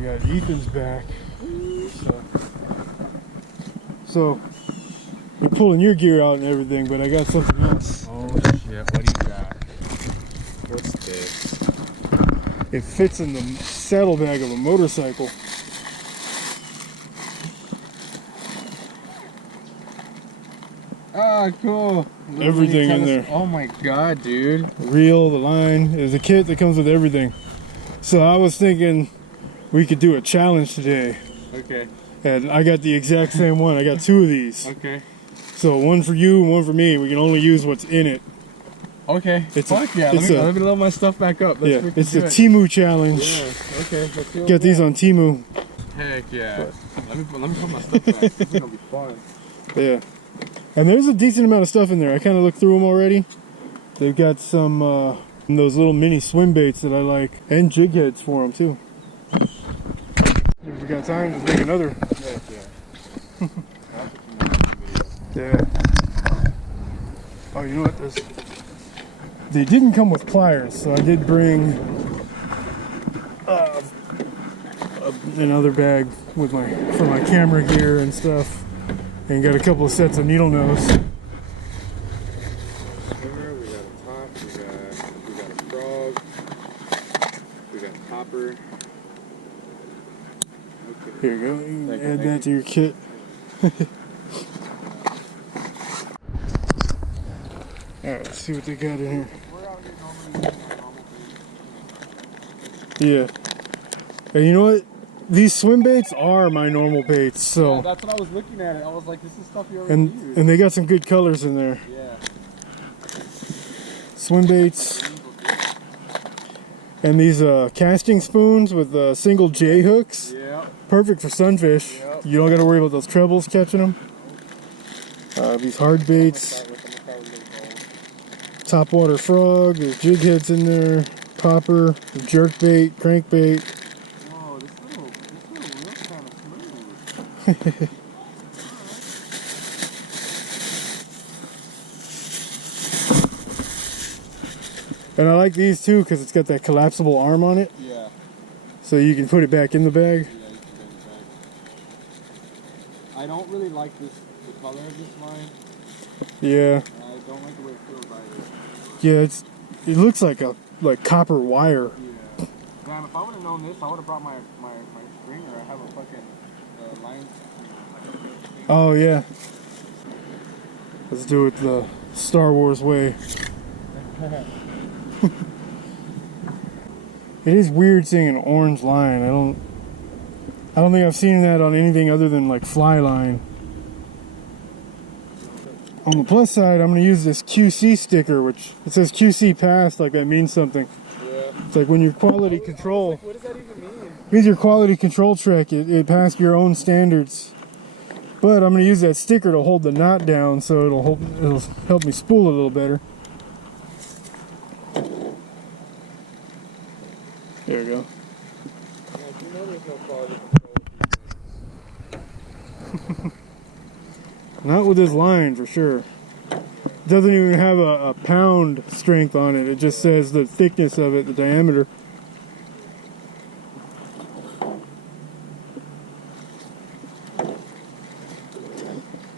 We got Ethan's back. So you're pulling your gear out and everything, but I got something else. Oh shit, what do you got? What's this? It fits in the saddlebag of a motorcycle. Ah, cool. Everything in there. Oh my god, dude. The reel, the line. There's a kit that comes with everything. So I was thinking we could do a challenge today. Okay. And I got the exact same one. I got 2 of these. Okay. So one for you and one for me. We can only use what's in it. Okay. Fuck yeah. Let me load my stuff back up. Yeah, it's the Temu challenge. Yeah. Okay. Let's do it. Get these on Temu. Heck yeah. Let me put my stuff back. This is gonna be fun. Yeah. And there's a decent amount of stuff in there. I kind of looked through them already. They've got some those little mini swim baits that I like, and jig heads for them too. If we got time, just make another. Heck yeah. Yeah. Oh, you know what? They didn't come with pliers, so I did bring another bag with for my camera gear and stuff, and got a couple of sets of needle nose. We got a top, we got a frog, we got a popper. Okay. Here you go. You can add that to your kit. Alright, let's see what they got in here. Yeah. And you know what? These swim baits are my normal baits, so. Yeah, that's what I was looking at. I was like, this is stuff you already use. And they got some good colors in there. Yeah. Swim baits. And these casting spoons with single J hooks. Yeah. Perfect for sunfish. Yep. You don't got to worry about those trebles catching them. These hard baits. Topwater frog. There's jig heads in there. Popper. Jerk bait. Crankbait. Whoa, this little reel's kind of smooth. And I like these too because it's got that collapsible arm on it. Yeah. So you can put it back in the bag. Yeah, you can put it back. I don't really like the color of this line. Yeah. I don't like the way it feels either. Yeah, it looks like copper wire. Yeah. Damn, if I would have known this, I would have brought my stringer. I have a fucking line. Oh yeah. Let's do it the Star Wars way. It is weird seeing an orange line. I don't think I've seen that on anything other than like fly line. On the plus side, I'm going to use this QC sticker, which it says QC passed, like that means something. Yeah. It's like when your quality control. What does that even mean? It means your quality control track, it passed your own standards. But I'm going to use that sticker to hold the knot down, so it'll help me spool a little better. There we go. Yeah, you know there's no quality control. Not with this line for sure. It doesn't even have a pound strength on it. It just says the thickness of it, the diameter.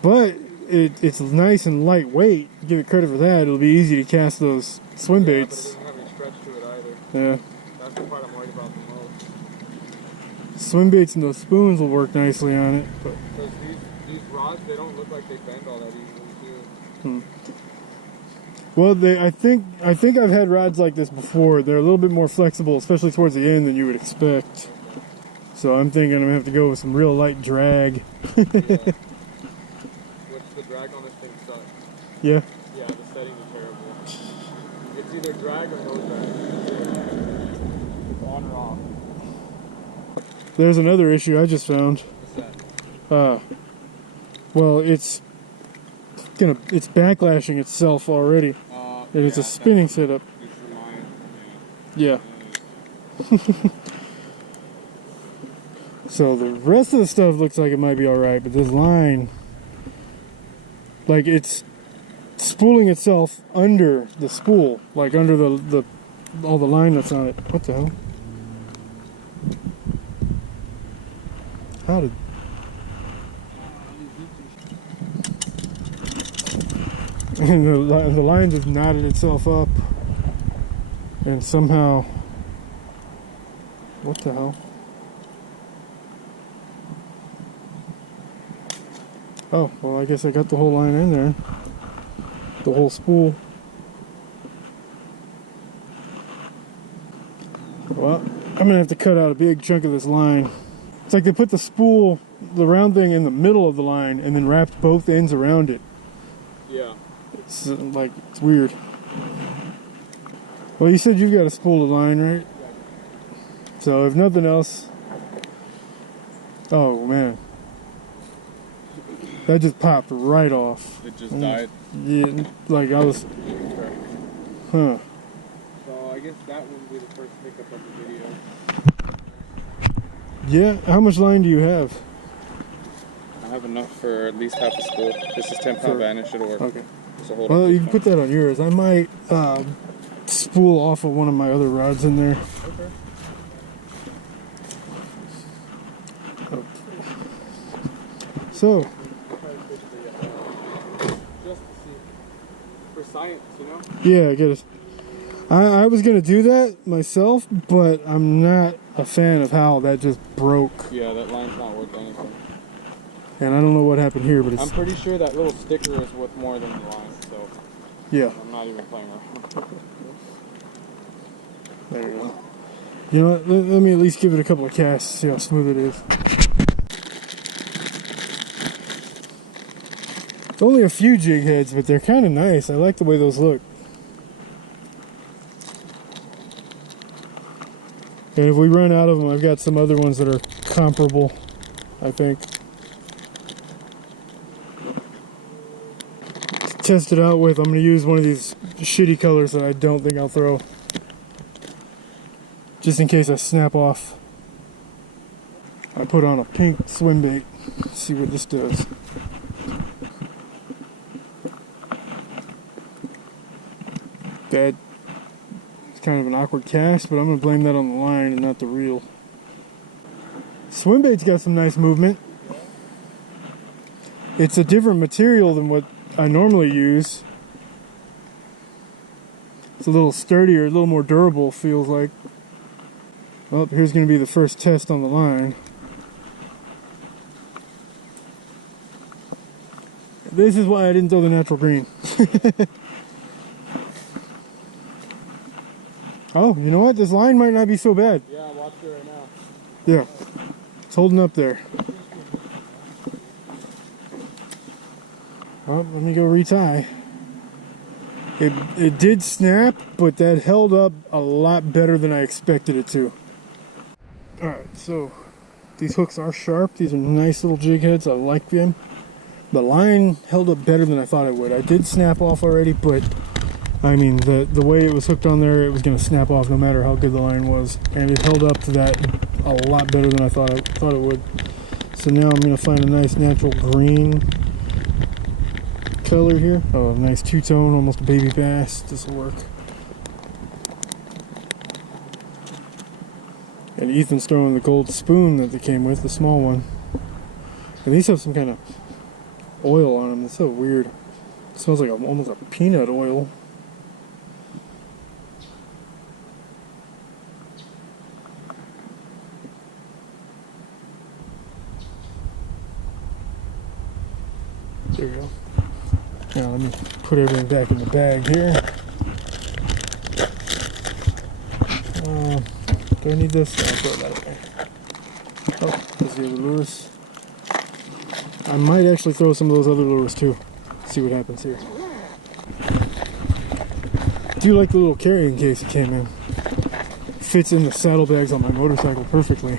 But it's nice and lightweight. Give it credit for that. It'll be easy to cast those swim baits. But it doesn't have any stretch to it either. Yeah. That's the part I'm worried about the most. Swim baits and those spoons will work nicely on it. But Because these rods, they don't look like they bend all that easily too. well, I think I've had rods like this before. They're a little bit more flexible, especially towards the end, than you would expect. So I'm thinking I'm gonna have to go with some real light drag. Yeah. What's the drag on this thing sucks? Yeah. Yeah, the settings are terrible. It's either drag or no drag. It's on or off. There's another issue I just found. What's that? Well, it's backlashing itself already. And it's a spinning setup. It's mine. Yeah. So the rest of the stuff looks like it might be alright, but this line, like it's spooling itself under the spool, like under all the line that's on it. What the hell? How did... And the line just knotted itself up. And somehow... What the hell? Oh, well, I guess I got the whole line in there. The whole spool. Well, I'm gonna have to cut out a big chunk of this line. It's like they put the spool, the round thing, in the middle of the line and then wrapped both ends around it. Yeah. It's like, it's weird. Well, you said you've got a spool of line, right? So if nothing else... Oh, man. That just popped right off. It just died? Yeah, like I was... Huh. So I guess that would be the first pickup of the video. Yeah, how much line do you have? I have enough for at least half a spool. This is 10-pound vanish, it'll work. Okay. So hold Well, on, you can put that on yours. I might spool off of one of my other rods in there. Okay. Oh. So... For science, you know? Yeah, I get it. I was gonna do that myself, but I'm not a fan of how that just broke. Yeah, that line's not worth anything. And I don't know what happened here, but it's... I'm pretty sure that little sticker is worth more than the line, so... Yeah. I'm not even playing around. There you go. You know what? Let me at least give it a couple of casts, see how smooth it is. It's only a few jig heads, but they're kind of nice. I like the way those look. And if we run out of them, I've got some other ones that are comparable, I think. To test it out with, I'm going to use one of these shitty colors that I don't think I'll throw. Just in case I snap off. I put on a pink swim bait. Let's see what this does. That it's kind of an awkward cast, but I'm going to blame that on the line and not the reel. Swim bait's got some nice movement. It's a different material than what I normally use. It's a little sturdier, a little more durable, feels like. Well, here's going to be the first test on the line. This is why I didn't throw the natural green. Oh, you know what? This line might not be so bad. Yeah, watch it right now. Yeah. It's holding up there. Well, let me go retie. It did snap, but that held up a lot better than I expected it to. Alright, so these hooks are sharp. These are nice little jig heads. I like them. The line held up better than I thought it would. I did snap off already, but I mean, the way it was hooked on there, it was going to snap off no matter how good the line was. And it held up to that a lot better than I thought it would. So now I'm going to find a nice natural green color here. Oh, a nice two-tone, almost a baby bass. This will work. And Ethan's throwing the gold spoon that they came with, the small one. And these have some kind of oil on them. It's so weird. It smells like almost a peanut oil. There you go. Now let me put everything back in the bag here. Do I need this? I'll throw that away. Oh, there's the other lures. I might actually throw some of those other lures too. See what happens here. I do like the little carrying case it came in. Fits in the saddlebags on my motorcycle perfectly.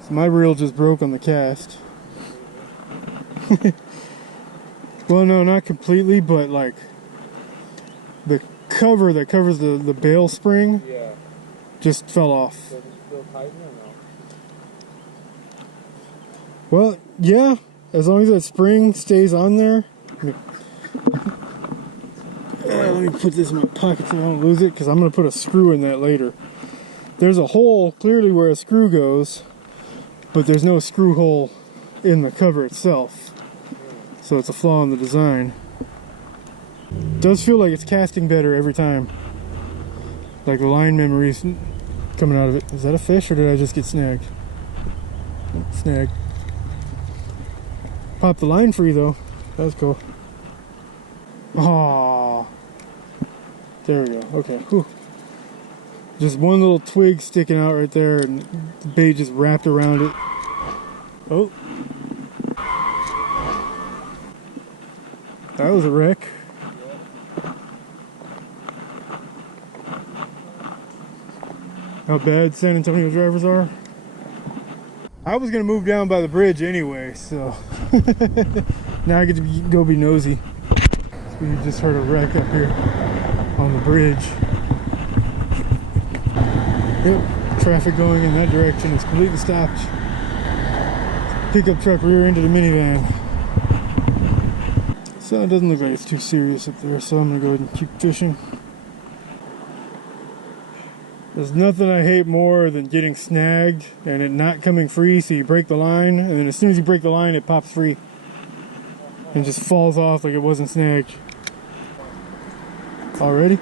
So my reel just broke on the cast. Well, no, not completely, but like the cover that covers the bail spring just fell off. Does it still tighten or no? Well, yeah, as long as that spring stays on there. Let let me put this in my pocket so I don't lose it, because I'm going to put a screw in that later. There's a hole clearly where a screw goes, but there's no screw hole in the cover itself. So it's a flaw in the design. It does feel like it's casting better every time. Like the line memory's coming out of it. Is that a fish or did I just get snagged? Snagged. Popped the line free though. That was cool. Ah, there we go. Okay. Whew. Just one little twig sticking out right there, and the bait just wrapped around it. Oh, that was a wreck. How bad San Antonio drivers are. I was gonna move down by the bridge anyway, so now I get to go be nosy. So we just heard a wreck up here on the bridge. Yep, traffic going in that direction is completely stopped. Pickup truck rear-ended a minivan. So it doesn't look like it's too serious up there, so I'm gonna go ahead and keep fishing. There's nothing I hate more than getting snagged and it not coming free, so you break the line, and then as soon as you break the line, it pops free and just falls off like it wasn't snagged. Already?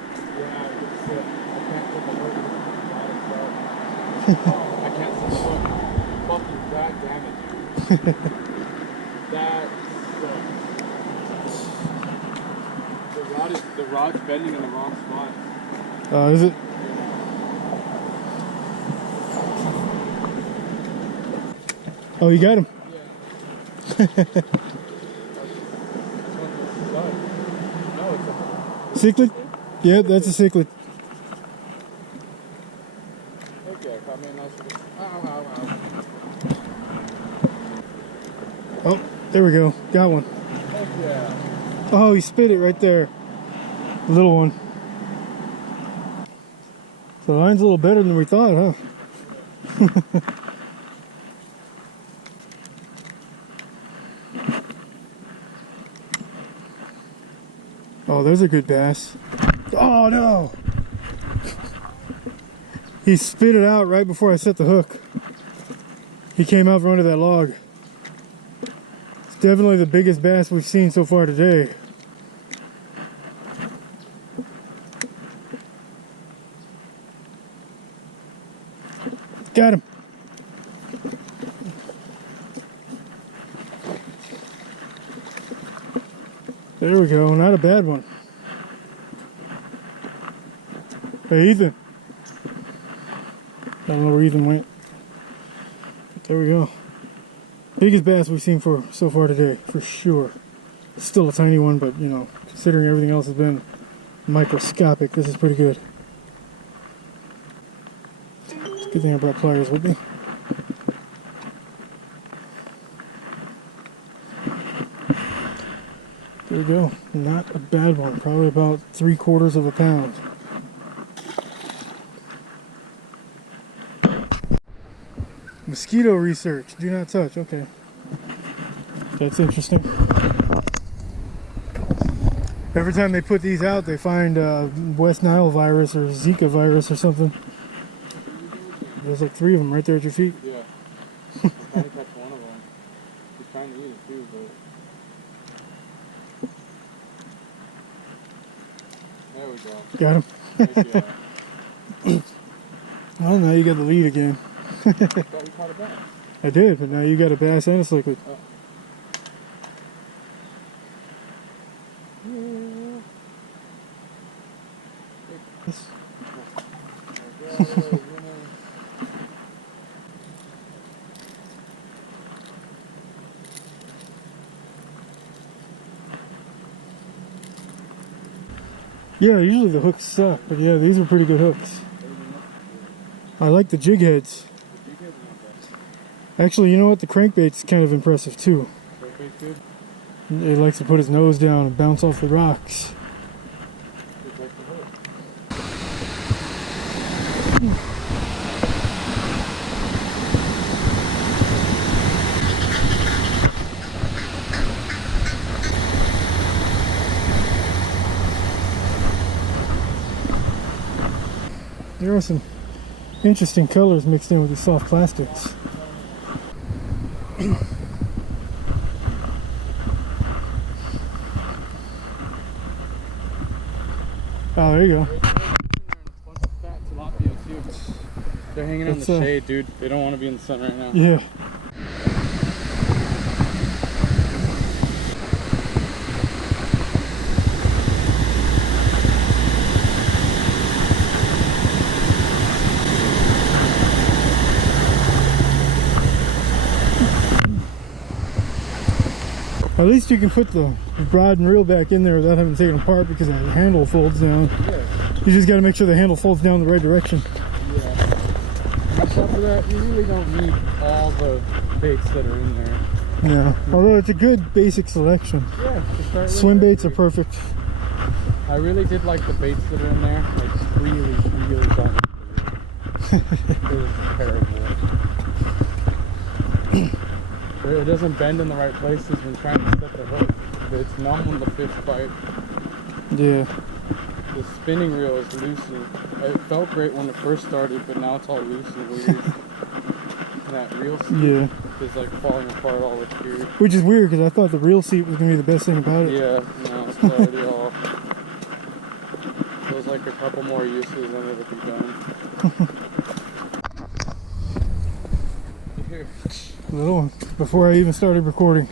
I can't see the hook. Fucking god damn it, dude. That sucks. The rod's bending in the wrong spot. Is it? Oh, you got him? Yeah. Cichlid? Yeah, that's a cichlid. Okay, I mean, ow. Oh, there we go. Got one. Heck yeah. Oh, he spit it right there. The little one. So the line's a little better than we thought, huh? Oh, there's a good bass. Oh no! He spit it out right before I set the hook. He came out from under that log. It's definitely the biggest bass we've seen so far today. Got him. There we go, not a bad one. Hey Ethan. I don't know where Ethan went. But there we go. Biggest bass we've seen so far today, for sure. It's still a tiny one, but you know, considering everything else has been microscopic, this is pretty good. It's a good thing I brought pliers with me. There we go. Not a bad one. Probably about 3/4 of a pound. Mosquito research. Do not touch. Okay. That's interesting. Every time they put these out, they find West Nile virus or Zika virus or something. There's like 3 of them right there at your feet. Yeah. I'm trying to catch one of them. He's trying to eat it too, but... There we go. Got him. Heck yeah. Well, now you got the lead again. I thought we caught a bass. I did, but now you got a bass and a cichlid. Oh. Yeah, usually the hooks suck, but yeah, these are pretty good hooks. I like the jig heads. Actually, you know what? The crankbait's kind of impressive too. He likes to put his nose down and bounce off the rocks. there are some interesting colors mixed in with the soft plastics. Oh, there you go. They're hanging in the shade, dude. They don't want to be in the sun right now. Yeah. At least you can put the rod and reel back in there without having to take it apart because the handle folds down. Yeah. You just got to make sure the handle folds down the right direction. Yeah. Except for that, you really don't need all the baits that are in there. No. Although it's a good basic selection. Yeah. To start with, swim baits are perfect. I really did like the baits that are in there. I just really don't like the reel. It was terrible. It doesn't bend in the right places when trying to set the hook. It's numb when the fish bite. Yeah. The spinning reel is loosened. It felt great when it first started, but now it's all loose and weird. And that reel seat is like falling apart all the weird. Which is weird because I thought the reel seat was going to be the best thing about it. Yeah, no, it's already all... Feels like a couple more uses and it'll be done. Here. Little one, before I even started recording.